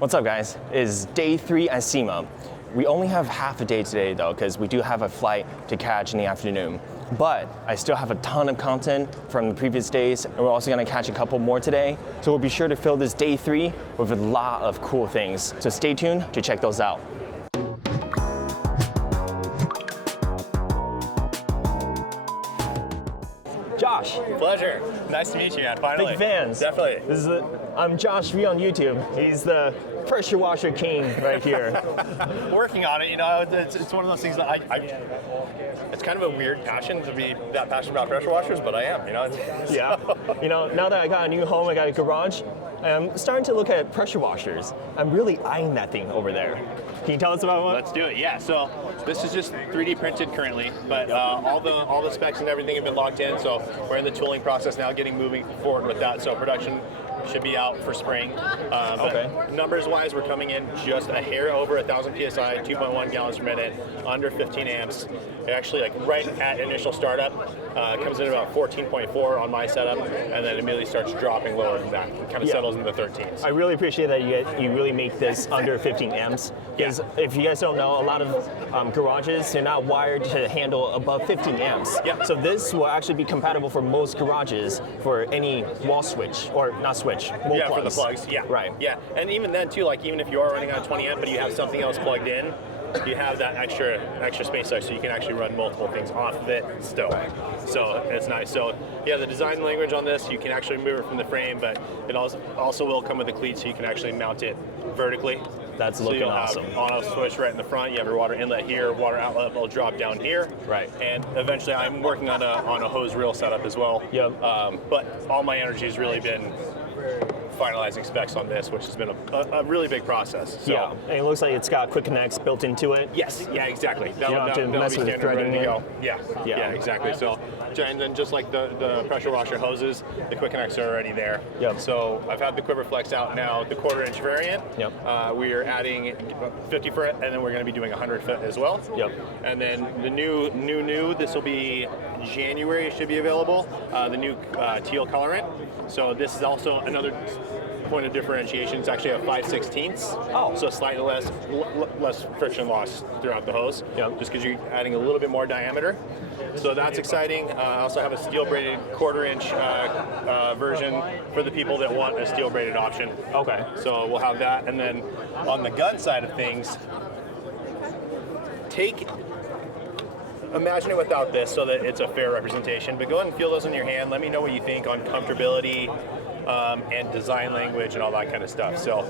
What's up, guys? It's day 3 at SEMA. We only have half a day today though, because we do have a flight to catch in the afternoon. But I still have a ton of content from the previous days, and we're also gonna catch a couple more today. So we'll be sure to fill this day 3 with a lot of cool things. So stay tuned to check those out. Josh. Pleasure. Nice to meet you, man. Finally. Big fans. Definitely. I'm Josh V on YouTube. He's the pressure washer king right here. Working on it, you know, it's one of those things that it's kind of a weird passion to be that passionate about pressure washers, but I am, you know. Yeah. You know, now that I got a new home, I got a garage, I'm starting to look at pressure washers. I'm really eyeing that thing over there. Can you tell us about what? Let's do it. Yeah. So this is just 3D printed currently, but all the specs and everything have been locked in. So we're in the tooling process now, moving forward with that. So production should be out for spring. Okay. Numbers wise, we're coming in just a hair over 1,000 psi, 2.1 gallons per minute, under 15 amps. It actually, like right at initial startup, comes in about 14.4 on my setup, and then immediately starts dropping lower than that. It kind of settles in the 13s. I really appreciate that you really make this under 15 amps. Because if you guys don't know, a lot of garages, they're not wired to handle above 15 amps. Yeah. So this will actually be compatible for most garages for any wall switch, or not switch, wall plugs. For the plugs, yeah. Right. Yeah, and even then too, like even if you are running on 20 amp, but you have something else plugged in, you have that extra space size, so you can actually run multiple things off of it still. So it's nice. So yeah, the design language on this, you can actually move it from the frame, but it also will come with a cleat, so you can actually mount it vertically. That's looking awesome. Have auto switch right in the front. You have your water inlet here, water outlet will drop down here. Right. And eventually, I'm working on a hose reel setup as well. Yep. But all my energy has really been finalizing specs on this, which has been a really big process. So. Yeah, and it looks like it's got quick connects built into it. Yes, yeah, exactly. You don't have to mess with threading it. Yeah, exactly. So, and then just like the pressure washer hoses, the quick connects are already there. Yep. So I've had the Quivr Flex out now, the 1/4 inch variant. Yep. We are adding 50 foot, and then we're going to be doing 100 foot as well. Yep. And then the new, this will be January, should be available. The new teal colorant. So this is also another point of differentiation. It's actually a 5/16. Oh. So slightly less friction loss throughout the hose. Yep. Just because you're adding a little bit more diameter. So that's exciting. I also have a steel braided 1/4 inch version for the people that want a steel braided option. Okay. So we'll have that. And then on the gun side of things, imagine it without this so that it's a fair representation, but go ahead and feel those in your hand. Let me know what you think on comfortability and design language and all that kind of stuff. So,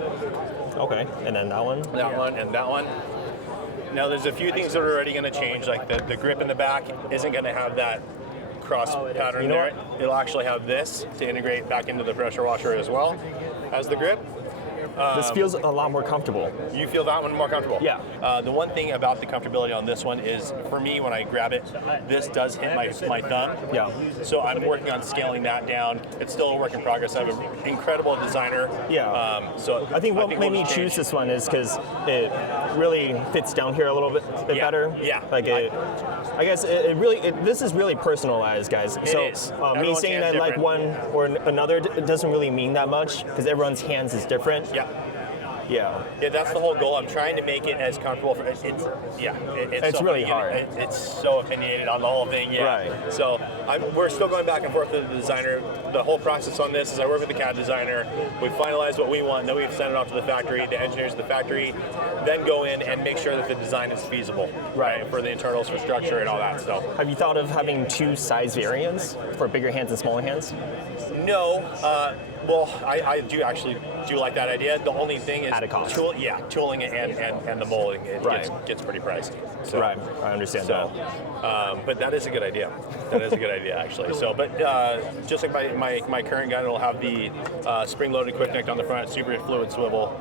okay, and then that one? That one and that one. Now there's a few things that are already going to change, like the grip in the back isn't going to have that cross pattern there. It'll actually have this to integrate back into the pressure washer as well as the grip. This feels a lot more comfortable. You feel that one more comfortable? Yeah. The one thing about the comfortability on this one is, for me, when I grab it, this does hit my thumb. Yeah. So I'm working on scaling that down. It's still a work in progress. I have an incredible designer. Yeah. So I think what made me choose this one is because it really fits down here a little bit better. Yeah. Like I guess this is really personalized, guys. It so is. Me saying I like one or another, it doesn't really mean that much because everyone's hands is different. Yeah. Yeah. Yeah, that's the whole goal. I'm trying to make it as comfortable for it's so really hard. It's so opinionated on the whole thing. Yeah. Right. So we're still going back and forth with the designer. The whole process on this is I work with the CAD designer. We finalize what we want, then we send it off to the factory. The engineers at the factory then go in and make sure that the design is feasible. Right. For the internals, for structure, and all that stuff. Have you thought of having 2 size variants for bigger hands and smaller hands? No. Well, I do actually like that idea. The only thing is at a cost. Tooling it and the molding. It gets pretty pricey. So, right, I understand that. But that is a good idea. That is a good idea, actually. So, but just like my current gun, it'll have the spring-loaded quick connect on the front, super fluid swivel.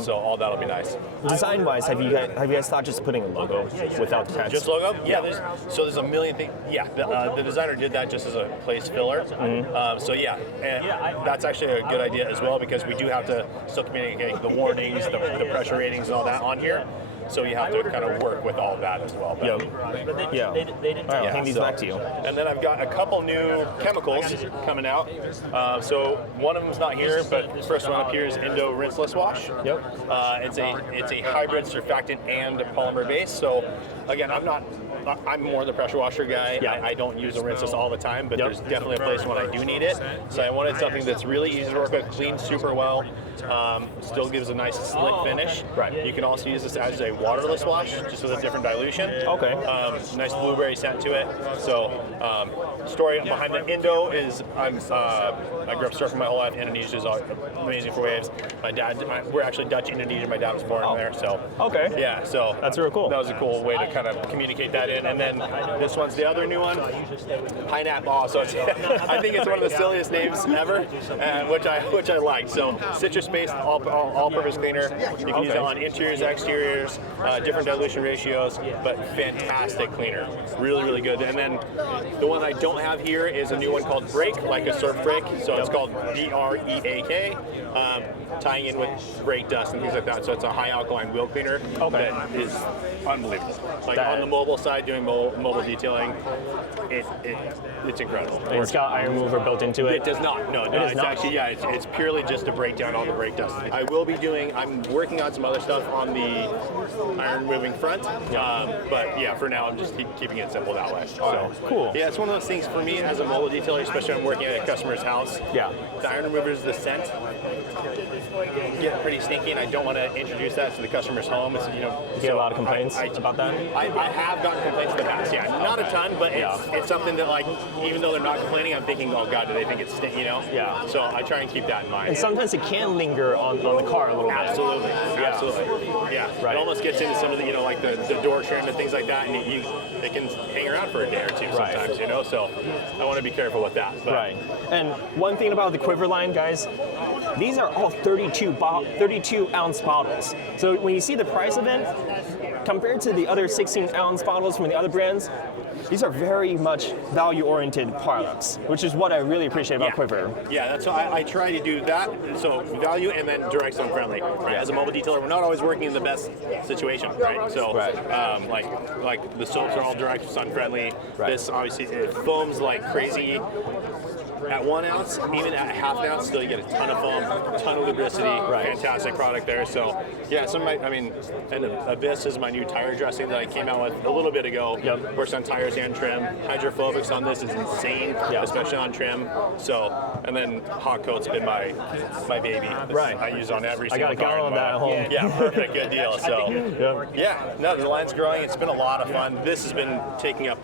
So all that'll be nice. Design-wise, have you guys thought just putting a logo without the text? Just logo? Yeah. There's a million things. Yeah. The designer did that just as a place filler. So yeah, and that's actually a good idea as well, because we do have to still communicate the warnings, the pressure ratings, and all that on here. So you have to kind of work with all of that as well. Yep. Yeah. All right, I'll hand these back to you. And then I've got a couple new chemicals coming out. So one of them's not here, but the first one up here is Indo Rinseless Wash. Yep. It's a hybrid surfactant and polymer base. So again, I'm more the pressure washer guy. Yeah. I don't use a rinseless all the time, but there's definitely a place when I do need it. So I wanted something that's really easy to work with, cleans super well, still gives a nice slick finish. Right. You can also use this as a waterless wash, just with a different dilution. Okay. Nice blueberry scent to it. So story behind the Indo is I grew up surfing my whole life. Indonesia is amazing for waves. We're actually Dutch Indonesian. My dad was born there, so. Okay. Yeah, so. That's really cool. That was a cool way to kind of communicate that in. And then this one's the other new one, Pineapple. Oh, so I think it's one of the silliest names ever, which I like. So citrus-based all-purpose cleaner. You can use it on interiors, exteriors, different dilution ratios, but fantastic cleaner. Really, really good. And then the one I don't have here is a new one called Break, like a surf break. So it's called BREAK, tying in with brake dust and things like that. So it's a high alkaline wheel cleaner that is unbelievable. Like on the mobile side, doing mobile detailing, it's incredible. And it's got iron remover built into it? It does not. No, it's not. Actually, it's purely just to break down all the brake dust. I'm working on some other stuff on the iron removing front, but yeah, for now I'm just keeping it simple that way. So cool. Yeah, it's one of those things for me as a mobile detailer, especially when I'm working at a customer's house. Yeah. The iron removers, the scent get pretty stinky, and I don't want to introduce that to the customer's home. It's, you get a lot of complaints about that? I have gotten complaints in the past, not a ton, but it's something that, like, even though they're not complaining, I'm thinking, oh God, do they think it's stinky, Yeah. So I try and keep that in mind. And sometimes it can linger on the car a little bit. Absolutely. Yeah. Right. It almost gets into some of the, like the door trim and things like that, and it can hang around for a day or two sometimes, so I want to be careful with that. But. Right. And one thing about the Quivr line, guys, these are all 32-ounce bottles. So when you see the price of it, compared to the other 16-ounce bottles from the other brands, these are very much value-oriented products, which is what I really appreciate about Quivr. Yeah, that's why I try to do that. So value and then direct zone friendly. Right? As a mobile detailer, we're not always working in the best situation, right? So like the soaps are all direct sun friendly. Right. This obviously it foams like crazy. At 1 ounce, even at half an ounce, still you get a ton of foam, a ton of lubricity, fantastic product there. So yeah, and Abyss is my new tire dressing that I came out with a little bit ago. Works on tires and trim. Hydrophobics on this is insane, especially on trim. So, and then Hot Coat's been my baby. I use on every single car. I got a gallon of that at home. Yeah, perfect, good deal. So the line's growing. It's been a lot of fun. This has been taking up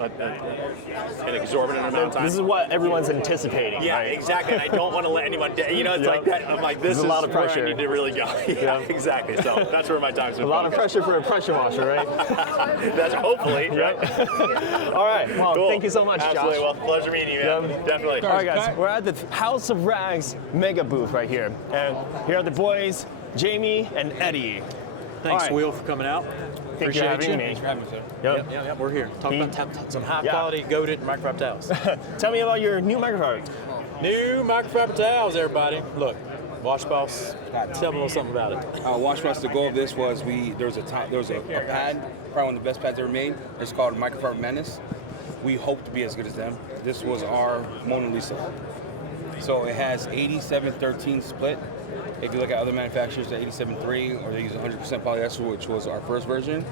an exorbitant amount of time. This is what everyone's anticipating. Yeah, right? Exactly. And I don't want to let anyone down. It's like that. I'm like, this is a lot of pressure. Where I need to really go. Exactly. So that's where my time's been. A lot of pressure for a pressure washer, right? That's hopefully, right? All right. Well, cool. Thank you so much, Absolutely. Josh. Well, pleasure meeting you, man. Definitely. All right, guys. We're at the House of Rags mega booth right here. And here are the boys, Jamie and Eddie. Thanks, Will, for coming out. Thank you for having me. Thanks for having me, sir. Yep. We're here. Talking about some high-quality, goated microfiber towels. Tell me about your new microfiber. New microfiber towels, everybody. Look, Washbox, tell me a little something about it. Washbox, the goal of this was there was a pad, probably one of the best pads ever made. It's called Microfibers Madness. We hope to be as good as them. This was our Mona Lisa. So it has 87-13 split. If you look at other manufacturers, they're 87.3, or they use 100% polyester, which was our first version.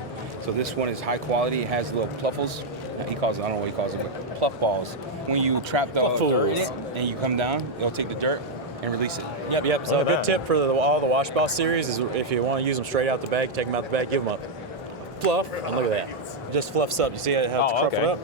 So this one is high quality. It has little pluffles. He calls it, I don't know what he calls it, but pluff balls. When you trap the dirt in it and you come down, it'll take the dirt and release it. Yep. So a good tip for all the Washbox series is if you want to use them straight out the bag, take them out the bag, give them a fluff, and look at that. Just fluffs up. You see how it's truffled up?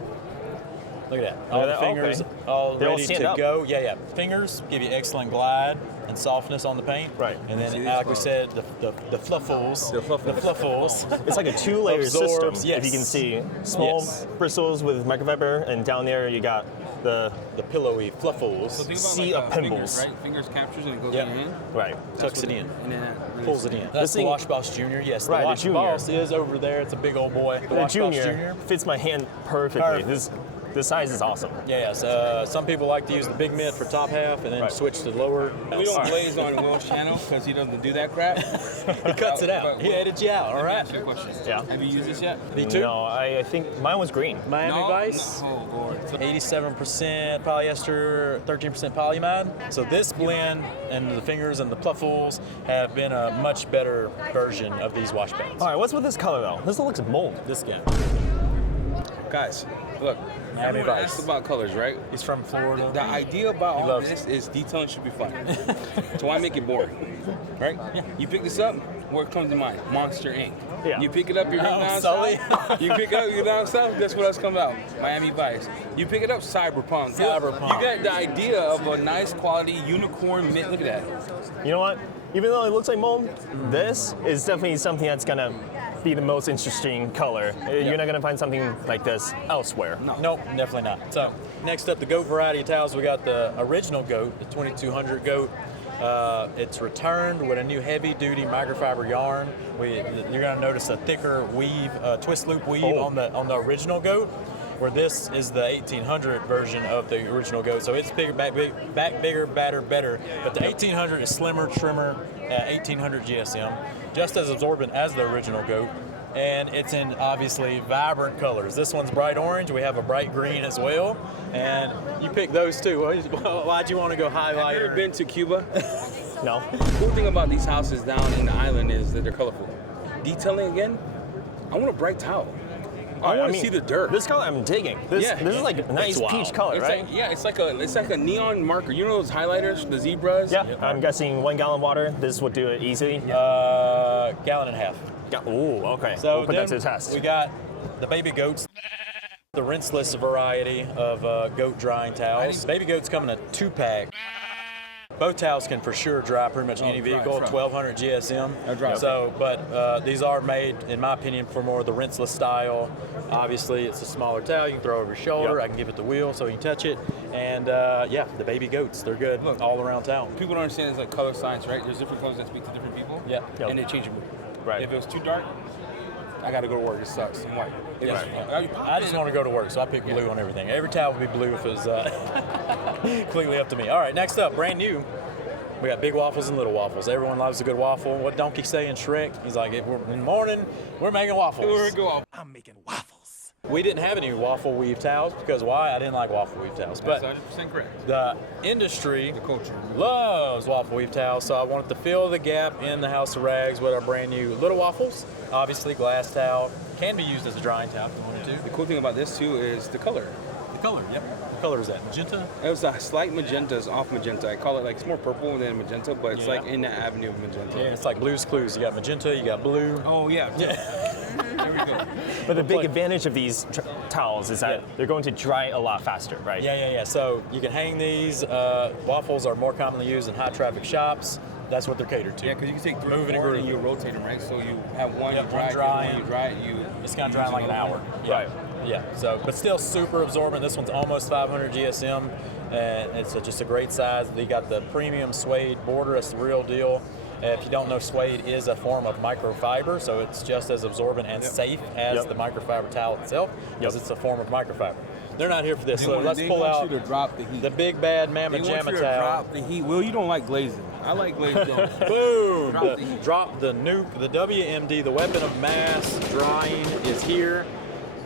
Look at that. All the fingers all ready to go. Yeah. Fingers give you excellent glide and softness on the paint. Right. And then, like we said, the fluffles. The fluffles. It's like a two-layer system, yes. if you can see. Small bristles with microfiber, and down there you got the pillowy fluffles. So sea of pimples. Fingers, right? Fingers captures and it goes in your hand. Right. Tucks it in. And then that pulls it in. That's the Washbox Junior. Yes, the Washbox is over there. It's a big old boy. The Junior fits my hand perfectly. This size is awesome. Yeah, so some people like to use the big mitt for top half and then switch to lower. We don't glaze on Will's channel because he doesn't do that crap. He cuts it out. He edits you out, all right? Ask you a question. Yeah. Have you used this yet? Me too. No, I think mine was green. Miami Vice, No. Oh, Lord. 87% polyester, 13% polyamide. So this blend and the fingers and the pluffles have been a much better version of these wash pads. All right, what's with this color though? This looks mold. This guy. Guys, look. Miami Everyone Vice. asks about colors, right? He's from Florida. The idea about all loves this is detailing should be fun. So why make it boring? Right? Yeah. You pick this up, what comes to mind? Monster Inc. Yeah. You pick it up, you're down Sully. south. You pick it up, you're down south, guess what else comes out? Miami Vice. You pick it up, Cyberpunk. Cyberpunk. You get the idea of a nice quality unicorn mint. Look at that. You know what? Even though it looks like mold, this is definitely something that's gonna be the most interesting color. You're not gonna find something like this elsewhere. No. Nope, definitely not. So next up, the goat variety of towels. We got the original goat, the 2200 goat. It's returned with a new heavy-duty microfiber yarn. You're gonna notice a thicker weave, twist loop weave on the original goat, where this is the 1800 version of the original goat. So it's bigger, back bigger, badder, better. But the 1800 is slimmer, trimmer, 1800 GSM, just as absorbent as the original goat. And it's in obviously vibrant colors. This one's bright orange. We have a bright green as well. And you picked those two. Why'd you want to go Have you highlighter? ever been to Cuba? No. The cool thing about these houses down in the island is that they're colorful. Detailing again, I want a bright towel. I want to see the dirt. This color I'm digging. This is like a nice wild. peach color, It's right? like, yeah, it's like a neon marker. You know those highlighters, the zebras? Yeah, I'm guessing 1 gallon water. This would do it easily. Gallon and a half. Ooh, okay. So we'll put that to then the test. we got the baby goats, the rinseless variety of goat drying towels. Baby goats come in a 2-pack. Both towels can for sure dry pretty much any vehicle, 1200 GSM. dry. So, but these are made, in my opinion, for more of the rinseless style. Obviously, it's a smaller towel. You can throw over your shoulder. Yep. I can give it the wheel so you can touch it. And yeah, the baby goats, they're good all around towel. People don't understand it's like color science, right? There's different colors that speak to different people. Yeah. Yep. And they change your mood. Right. If it was too dark, I gotta go to work. It sucks. I'm white. If Yeah. it's- I just want to go to work, so I pick blue on everything. Every towel would be blue if it was completely up to me. All right, next up, brand new. We got big waffles and little waffles. Everyone loves a good waffle. What Donkey say in Shrek? He's like, if we're in the morning, we're making waffles. Here we go. I'm making waffles. We didn't have any waffle weave towels because why? I didn't like waffle weave towels. But That's 100% correct. the industry The culture. loves waffle weave towels, so I wanted to fill the gap in the House of Rags with our brand new little waffles. Obviously, glass towel can be used as a drying towel if you wanted to. The cool thing about this too is the color. The color, yep. What color is that? Magenta? It was a slight magenta, it's off magenta. I call it like, it's more purple than magenta, but it's Yeah. like in the avenue of magenta. Yeah, it's like Blue's Clues. You got magenta, you got blue. Oh yeah. There we go. But the big advantage of these towels is that they're going to dry a lot faster, right? Yeah. So you can hang these. Waffles are more commonly used in high traffic shops. That's what they're catered to. Yeah, because you can take 3 Moving and and grooving. you rotate them, right? So you have one, Yep, you dry, one it, dry, and when you dry it, you. It's gonna you dry in use like an another hour. one. Yeah. Right. Yeah. So, but still super absorbent. This one's almost 500 GSM, and it's just a great size. They got the premium suede border. That's the real deal. If you don't know, suede is a form of microfiber, so it's just as absorbent and safe as the microfiber towel itself, because it's a form of microfiber. They're not here for this, so let's pull out you to drop the heat. the big bad They mamma want you jamma to towel. drop the heat. Will, you don't like glazing. I like glazed dough. Boom! Drop the heat. Drop the nuke. The WMD, the weapon of mass drying, is here.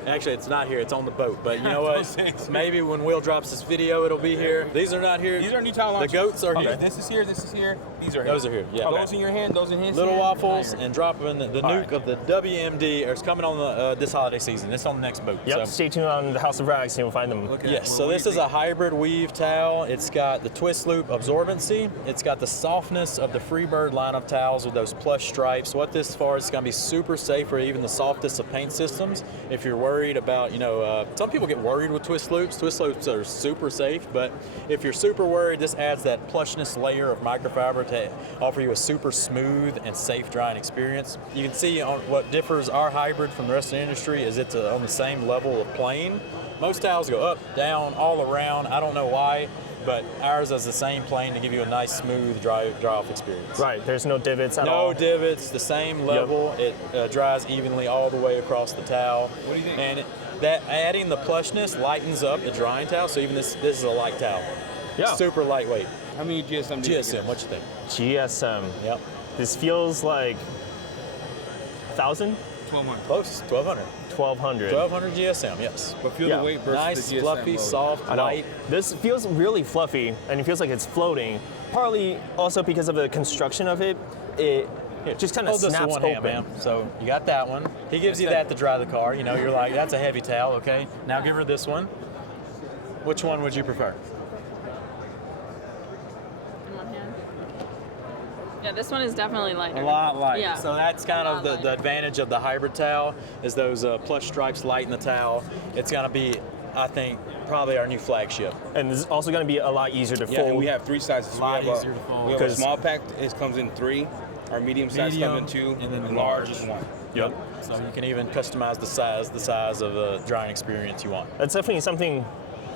Actually, it's not here. It's on the boat. But you know what? Maybe when Will drops this video, it'll be here. These are not here. These are new towel The launches. goats are Okay, here. This is here, this is here, these are here. Those are here, yeah. Those in your hand, those in his Little hand. waffles Iron. and dropping the nuke of the WMD is coming on the this holiday season. It's on the next boat. Yep. So. Stay tuned on the House of Rags, and you'll find them. Look at Yes, it. so What this do is you a hybrid weave towel. It's got the twist loop absorbency. It's got the softness of the Freebird line of towels with those plush stripes. What this for is going to be super safe for even the softest of paint systems. If you're worried about, some people get worried with twist loops. Twist loops are super safe, but if you're super worried, this adds that plushness layer of microfiber to offer you a super smooth and safe drying experience. You can see on what differs our hybrid from the rest of the industry is it's on the same level of plane. Most towels go up, down, all around. I don't know why, but ours is the same plane to give you a nice, smooth dry off experience. Right. There's no divots at all. No divots, the same level. It dries evenly all the way across the towel. What do you think? And that adding the plushness lightens up the drying towel. So even this is a light towel. Yeah. Super lightweight. How many GSM do you GSM, what you think? GSM. Yep. This feels like 1,000? 1,200. Close. 1,200. 1,200. 1,200 GSM. Yes. But feel Yeah. the weight versus Nice, the GSM fluffy, load. soft, I know. light. This feels really fluffy, and it feels like it's floating. Partly also because of the construction of it. It just kind of Hold this snaps in one open. hand, ma'am. So you got that one. He gives you that to dry the car. You know, you're like, that's a heavy towel, okay? Now give her this one. Which one would you prefer? In one hand. Yeah, this one is definitely lighter. A lot lighter. Yeah. So that's kind of the advantage of the hybrid towel is those plush stripes lighten the towel. It's going to be, I think, probably our new flagship. And this is also going to be a lot easier to Yeah, fold. and we have 3 sizes. Lot we have easier to fold. We have a 'Cause- small pack. It comes in 3. Our medium size comes in 2, and then the large large. is 1. Yep. So you can even customize the size of the drying experience you want. That's definitely something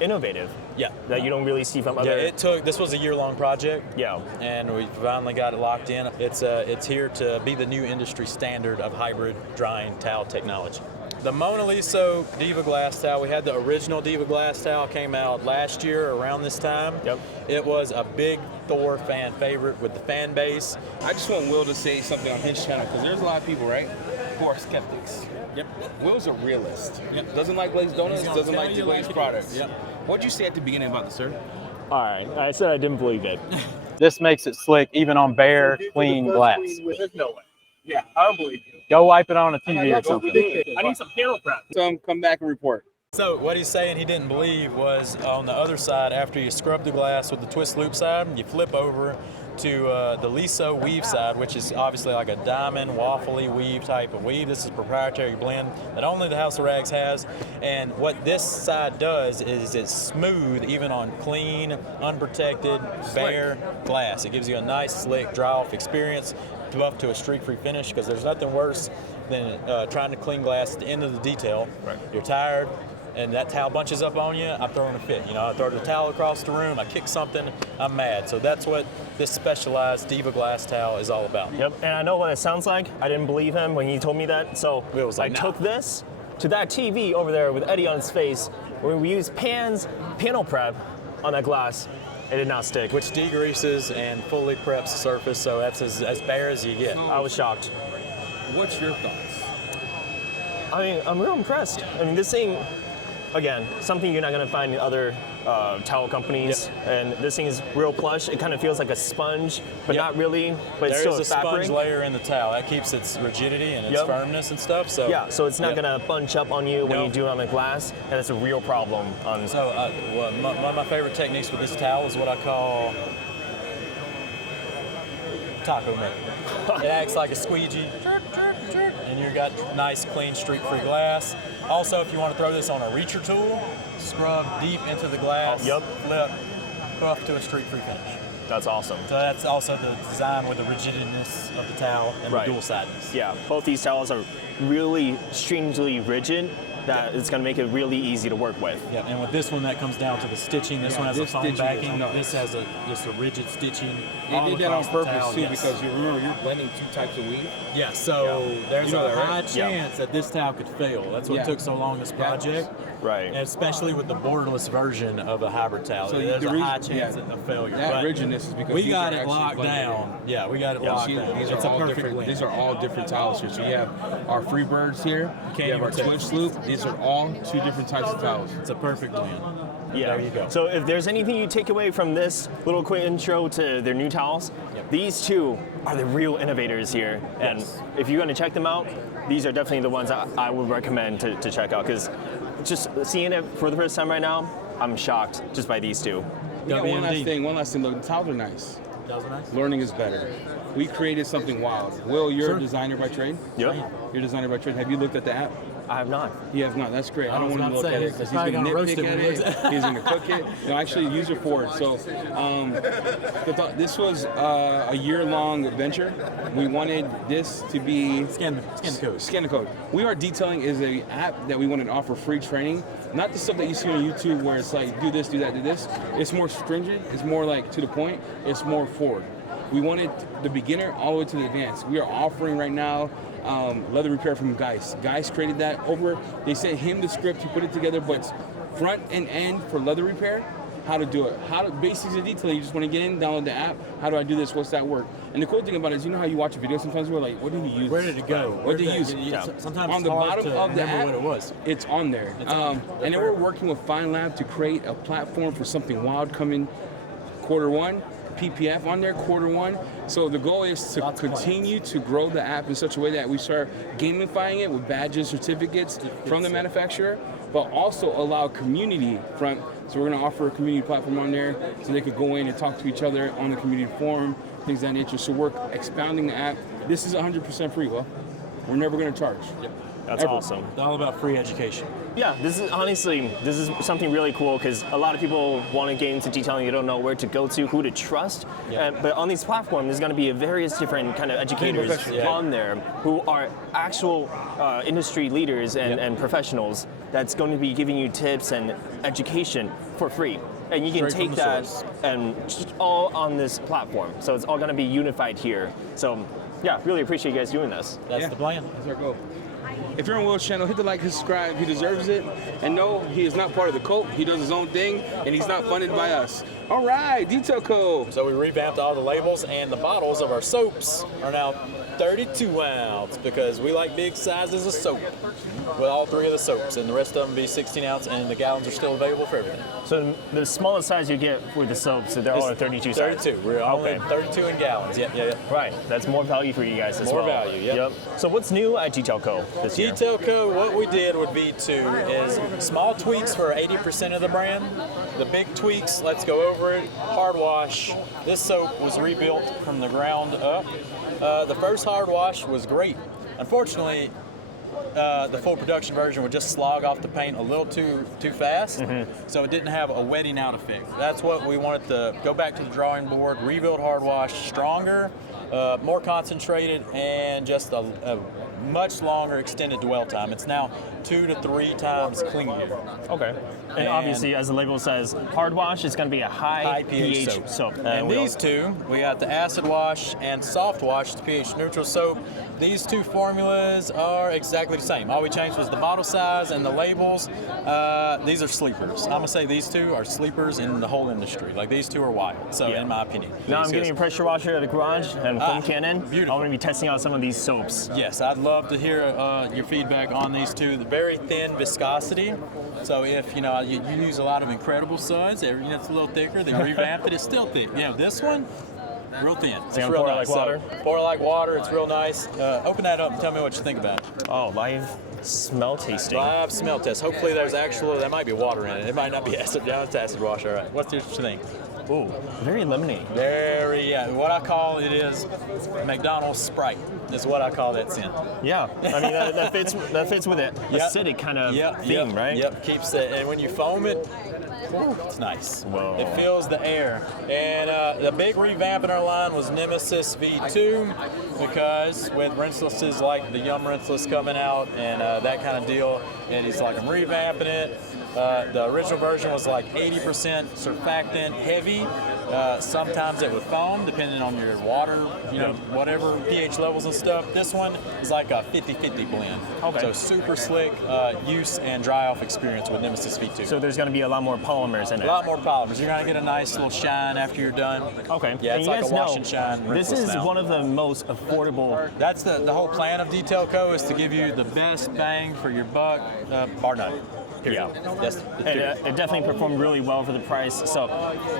innovative Yeah. that you don't really see from Yeah, other. this was a year-long project. Yeah. And we finally got it locked in. It's here to be the new industry standard of hybrid drying towel technology. The Mona Lisa Diva Glass Towel, we had the original Diva Glass Towel, came out last year around this time. Yep. It was a big Thor fan favorite with the fan base. I just want Will to say something on his channel because there's a lot of people, right, who are skeptics. Yep. Will's a realist. Yep. Doesn't like glazed donuts, He's gonna doesn't tell like the you glazed like it products. is. Yep. What'd you say at the beginning about this, sir? All right. I said I didn't believe it. This makes it slick even on bare, clean glass. There's no way. Yeah, I don't believe you. Go wipe it on a TV or something. I need some panel prep. So come back and report. So what he's saying he didn't believe was on the other side, after you scrub the glass with the twist loop side, you flip over to the Lisa weave side, which is obviously like a diamond waffly weave type of weave. This is a proprietary blend that only the House of Rags has. And what this side does is it's smooth even on clean, unprotected, bare glass. It gives you a nice, slick, dry-off experience up to a streak-free finish, because there's nothing worse than trying to clean glass at the end of the detail. Right. You're tired, and that towel bunches up on you, I'm throwing a fit. You know, I throw the towel across the room, I kick something, I'm mad. So that's what this specialized Diva Glass Towel is all about. Yep. And I know what it sounds like. I didn't believe him when he told me that. So Will was like, I nah. took this to that TV over there with Eddie on his face, where we used panel prep on that glass. It did not stick. Which degreases and fully preps the surface, so that's as bare as you get. I was shocked. What's your thoughts? I mean, I'm real impressed. I mean, this thing, again, something you're not gonna find in other towel companies. And this thing is real plush. It kind of feels like a sponge, but Yep. not really. But it's There still is a sponge fabric. layer in the towel. That keeps its rigidity and its Yep. firmness and stuff. So Yeah, so it's not Yep. gonna bunch up on you when No. you do it on the glass, and it's a real problem on. So one of my favorite techniques with this towel is what I call taco maker. It acts like a squeegee, and you've got nice, clean, streak-free glass. Also, if you want to throw this on a reacher tool, scrub deep into the glass, Yep. flip, up to a streak-free finish. That's awesome. So that's also the design with the rigidness of the towel and Right. the dual-sidedness. Yeah, both these towels are really strangely rigid. That it's gonna make it really easy to work with. Yeah, and with this one, that comes down to the stitching. This Yeah, one has a this foam stitching is backing. nuts. This has just a rigid stitching. They all did that on across the purpose towel, too, yes. because you remember you're blending 2 types of weave. Yeah, so there's You know a that, right? high Yeah. chance that this towel could fail. That's what Yeah. took so long this project. Right. And especially with the borderless version of a hybrid towel. So There's the a reason- high chance yeah, of failure. that But rigidness is because we these got are it actually locked blended down. Yeah, we got it locked See, down. these It's are a all perfect different. blend. These are all different towels here. So you have our free birds here. can't You have our even tell. twitch loop. These are all 2 different types of towels. It's a perfect blend. Yeah. There you go. So if there's anything you take away from this little quick intro to their new towels, these two are the real innovators here. And Yes. if you're going to check them out, these are definitely the ones I would recommend to check out, because just seeing it for the first time right now, I'm shocked just by these two. Yeah, one last WMD. thing. One last thing. Look, the towels are nice. Doesn't it? Learning is better. We created something wild. Will, you're Sure. a designer by trade? Yep. You're a designer by trade. Have you looked at the app? I have not. He has not. That's great. I don't was want him to about look to at say, it because he's he's going to probably gonna roast nitpick it at when he it. looks at He's going to cook it. No, actually, use it for it. So this was a year-long venture. We wanted this to be Scan the code. Scan the Code. We Are Detailing is an app that we wanted to offer free training. Not the stuff that you see on YouTube where it's like, do this, do that, do this. It's more stringent. It's more like to the point. It's more forward. We wanted the beginner all the way to the advanced. We are offering right now leather repair from Geis. Geis created that over. They sent him the script. He put it together, but front and end for leather repair. How to do it, basics and detail. You just want to get in, download the app. How do I do this? What's that work? And the cool thing about it is, you know how you watch a video sometimes we're like, what did he use? Where did it go? What did he use? Sometimes on the bottom of the app, what it was. It's on there. And then we're working with Fine Lab to create a platform for something wild coming Q1. PPF on there, Q1. So the goal is to continue to grow the app in such a way that we start gamifying it with badges, certificates from the manufacturer, but also allow community front. So we're going to offer a community platform on there so they could go in and talk to each other on the community forum, things of that nature. So we're expounding the app. This is 100% free, well. We're never going to charge. Yep. That's awesome. It's all about free education. Yeah, this is something really cool because a lot of people want to get into detailing. You don't know where to go to, who to trust. Yeah. But on these platforms, there's going to be various different kind of educators on there who are actual industry leaders and professionals that's going to be giving you tips and education for free. And you can take that and just all on this platform. So it's all going to be unified here. So yeah, really appreciate you guys doing this. That's the plan. That's our goal. If you're on Will's channel, hit the like and subscribe. He deserves it. And no, he is not part of the cult. He does his own thing, and he's not funded by us. All right, Detail Co. So we revamped all the labels, and the bottles of our soaps are now 32 ounce because we like big sizes of soap with all three of the soaps, and the rest of them be 16 ounce, and the gallons are still available for everything. So the smallest size you get with the soaps, so they're all at 32 size. 32. We're only 32 in gallons. Yeah. Right. That's more value for you guys as More well. value, yep. So what's new at Detail Co. this year? Detail Co, what we did with V2 is small tweaks for 80% of the brand. The big tweaks, let's go over it. Hard wash. This soap was rebuilt from the ground up. The first hard wash was great. Unfortunately, the full production version would just slog off the paint a little too fast, so it didn't have a wetting out effect. That's what we wanted to go back to the drawing board, rebuild hard wash, stronger, more concentrated, and just a much longer extended dwell time. It's now 2 to 3 times cleaner. Okay. And obviously, as the label says, hard wash is going to be a high pH soap. And these two, we got the acid wash and soft wash, the pH neutral soap. These two formulas are exactly the same. All we changed was the bottle size and the labels. These are sleepers. I'm gonna say these two are sleepers in the whole industry. Like, these two are wild. So in my opinion. Now I'm getting a pressure washer at the garage and foam cannon. Beautiful. I'm gonna be testing out some of these soaps. Yes, I'd love to hear your feedback on these two. They're very thin viscosity. So if you use a lot of Incredible Suds, it's a little thicker. They revamped it. It's still thick. This one, real thin. It's gonna real pour it nice. like water? So, pour it like water. It's real nice. Open that up and tell me what you think about it. Oh, live smell tasting. Live smell test. Hopefully there's there might be water in it. It might not be acid. Yeah, it's acid wash. All right. What do you think? Ooh, very lemony. Very, what I call it is McDonald's Sprite. Is what I call that scent. Yeah, I mean that fits with it. Acidic kind of theme, right? Yep, keeps it. And when you foam it, it's nice. Whoa. It fills the air. And the big revamp in our line was Nemesis V2 because with rinselesses like the Yum Rinseless coming out and that kind of deal, and he's like, I'm revamping it. The original version was like 80% surfactant heavy. Sometimes it would foam depending on your water, whatever pH levels and stuff. This one is like a 50-50 blend. Okay. So super slick use and dry off experience with Nemesis V2. So there's going to be a lot more polymers in it. A lot more polymers. You're going to get a nice little shine after you're done. Okay. Yeah, it's like a wash and shine. This is one of the most affordable. That's the whole plan of Detail Co. is to give you the best bang for your buck, bar none. Yeah, it definitely performed really well for the price. So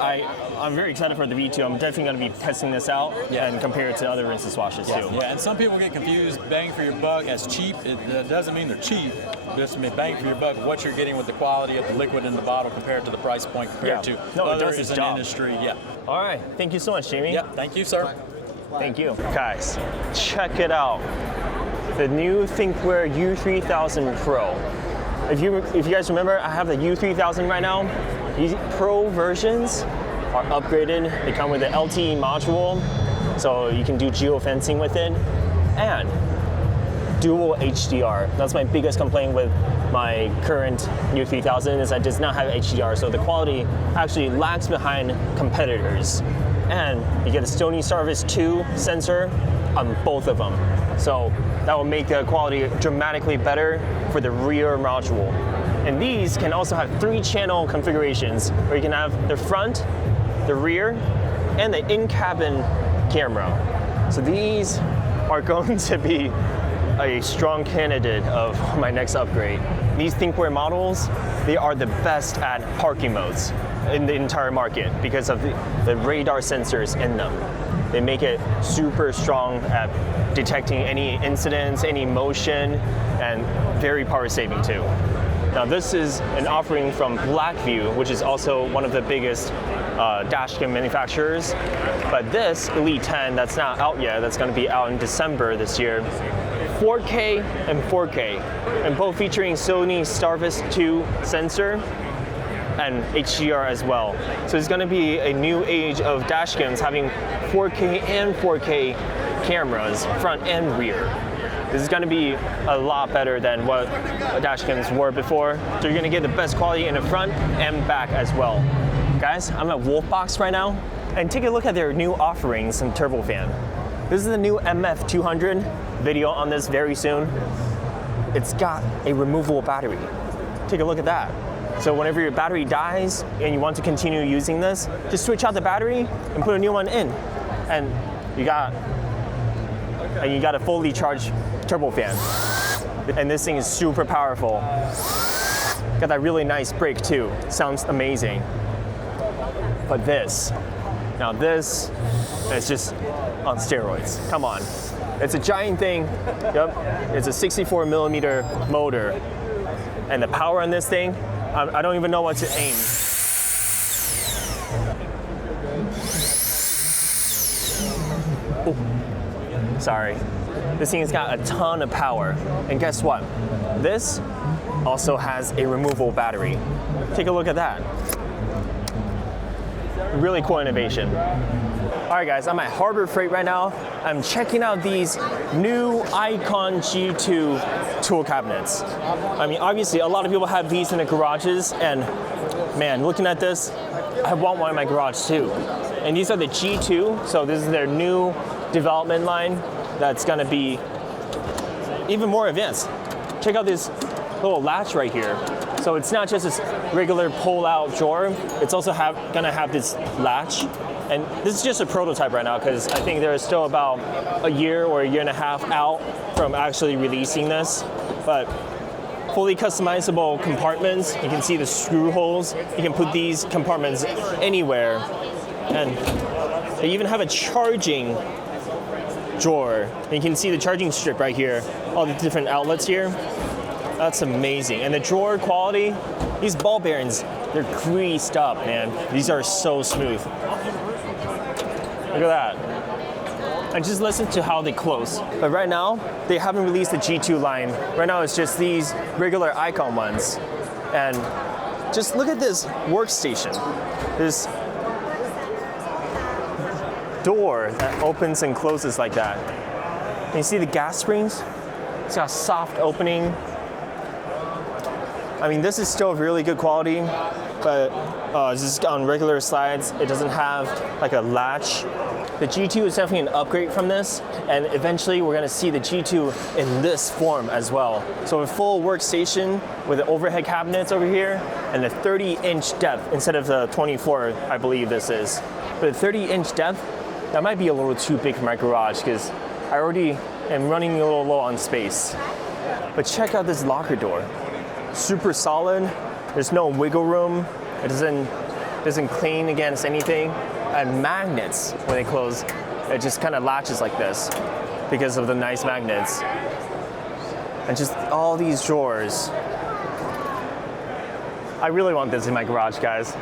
I'm very excited for the V2. I'm definitely going to be testing this out and compare it to other rinseless washes too. Yeah, and some people get confused. Bang for your buck as cheap. It doesn't mean they're cheap. Just mean bang for your buck. What you're getting with the quality of the liquid in the bottle compared to the price point compared to others in the industry. Yeah. All right. Thank you so much, Jamie. Yeah. Thank you, sir. Thank you, guys. Check it out. The new Thinkware U3000 Pro. If you guys remember, I have the U3000 right now. These Pro versions are upgraded. They come with the LTE module, so you can do geofencing with it, and dual HDR. That's my biggest complaint with my current U3000 is that it does not have HDR, so the quality actually lags behind competitors. and you get a Sony Starvis 2 sensor on both of them. So that will make the quality dramatically better for the rear module. And these can also have 3-channel configurations where you can have the front, the rear, and the in-cabin camera. So these are going to be a strong candidate of my next upgrade. These Thinkware models, they are the best at parking modes in the entire market because of the radar sensors in them. They make it super strong at detecting any incidents, any motion, and very power saving too. Now this is an offering from Blackvue, which is also one of the biggest dashcam manufacturers. But this Elite 10 that's not out yet, that's going to be out in December this year, 4K and 4K, and both featuring Sony Starvis 2 sensor and HDR as well. So it's going to be a new age of dashcams having 4K and 4K cameras, front and rear. This is going to be a lot better than what dashcams were before. So you're going to get the best quality in the front and back as well. Guys, I'm at Wolfbox right now, and take a look at their new offerings in turbofan. This is the new MF200. Video on this very soon. It's got a removable battery. Take a look at that. So whenever your battery dies and you want to continue using this, just switch out the battery and put a new one in, and you got a fully charged turbofan. And this thing is super powerful. Got that really nice brake too. Sounds amazing. But this is just on steroids. Come on. It's a giant thing. Yep. It's a 64mm motor. And the power on this thing, I don't even know what to aim. Ooh. Sorry. This thing's got a ton of power. And guess what? This also has a removable battery. Take a look at that. Really cool innovation. All right guys, I'm at Harbor Freight right now. I'm checking out these new Icon G2 tool cabinets. I mean, obviously a lot of people have these in their garages, and man, looking at this, I want one in my garage too. And these are the G2, so this is their new development line that's gonna be even more advanced. Check out this little latch right here. So it's not just this regular pull-out drawer, it's also gonna have this latch. And this is just a prototype right now because I think there's still about a year or a year and a half out from actually releasing this. But fully customizable compartments. You can see the screw holes. You can put these compartments anywhere. And they even have a charging drawer. And you can see the charging strip right here, all the different outlets here. That's amazing. And the drawer quality, these ball bearings, they're creased up, man. These are so smooth. Look at that. And just listen to how they close. But right now, they haven't released the G2 line. Right now, it's just these regular Icon ones. And just look at this workstation. This door that opens and closes like that. And you see the gas springs? It's got a soft opening. I mean, this is still really good quality, but it's just on regular slides. It doesn't have like a latch. The G2 is definitely an upgrade from this, and eventually we're gonna see the G2 in this form as well. So a full workstation with the overhead cabinets over here and the 30-inch depth instead of the 24, I believe this is. But the 30-inch depth, that might be a little too big for my garage because I already am running a little low on space. But check out this locker door. Super solid. There's no wiggle room. It doesn't clean against anything. And magnets, when they close, it just kind of latches like this because of the nice magnets. And just all these drawers. I really want this in my garage, guys.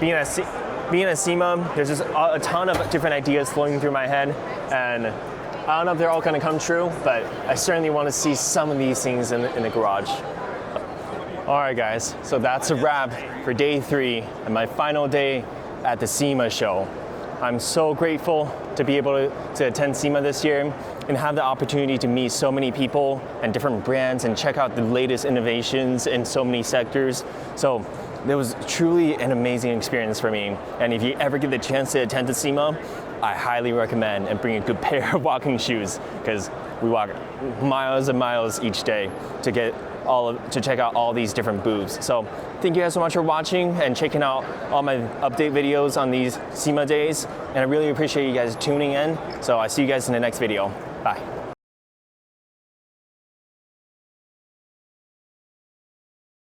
Being at SEMA, there's just a ton of different ideas flowing through my head, and I don't know if they're all gonna come true, but I certainly want to see some of these things in the garage. All right, guys, so that's a wrap for day 3 and my final day at the SEMA show. I'm so grateful to be able to attend SEMA this year and have the opportunity to meet so many people and different brands and check out the latest innovations in so many sectors. So it was truly an amazing experience for me. And if you ever get the chance to attend the SEMA, I highly recommend and bring a good pair of walking shoes because we walk miles and miles each day to check out all these different booths. So thank you guys so much for watching and checking out all my update videos on these SEMA days. And I really appreciate you guys tuning in. So I see you guys in the next video. Bye.